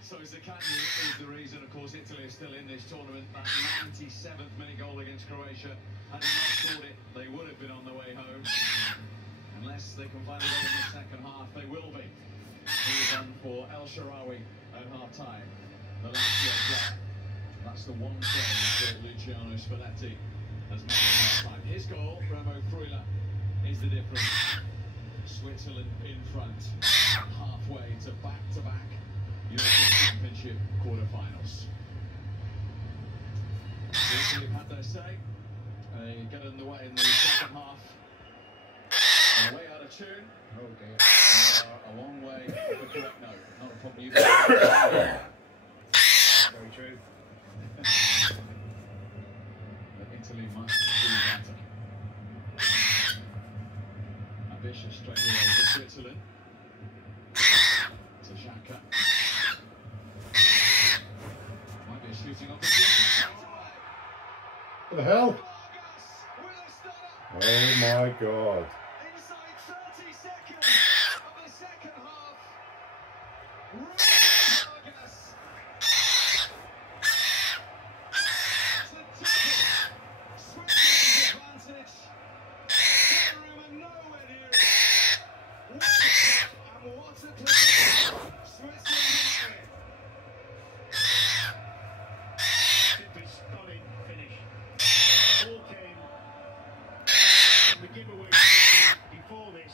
So Cockatiel is the reason, of course, Italy is still in this tournament. That 97th minute goal against Croatia. Had they not scored it, they would have been on the way home. Unless they can find a goal in the second half, they will be. He was on for El Shaarawy at half-time. The last player. That's the one goal that Luciano Spalletti has made at half-time. His goal, Remo Freuler, is the difference. Switzerland in front, halfway to back-to-back European Championship quarter-finals. Italy have had their say. They get underway in the second half. They're way out of tune. Oh dear. They are a long way off the correct note. Not a problem. Very true. But Italy must do better. Ambitious straight away for Switzerland. To Xhaka. Might be a shooting opportunity. What the hell? Oh my God. Inside 30 seconds of the second half. Switzerland's advantage. Donnarumma nowhere near it. And what a position. Switzerland in it. Simply stunning finish. All came from the giveaway before this.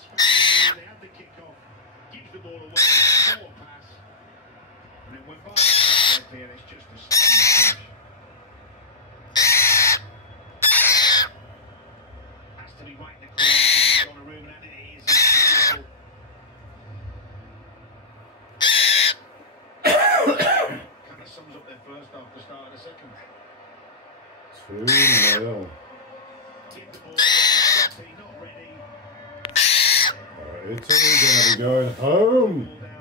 They had the kick-off, gives the ball away, poor pass, and then when Barnes right there, it's just a stunning finish. Has to be right in the corner, Donnarumma, and it is beautiful. Kind of sums up their first half, the start of the second. 2-0. Give the ball, sloppy, not ready. Italy gonna be going home. Ball down.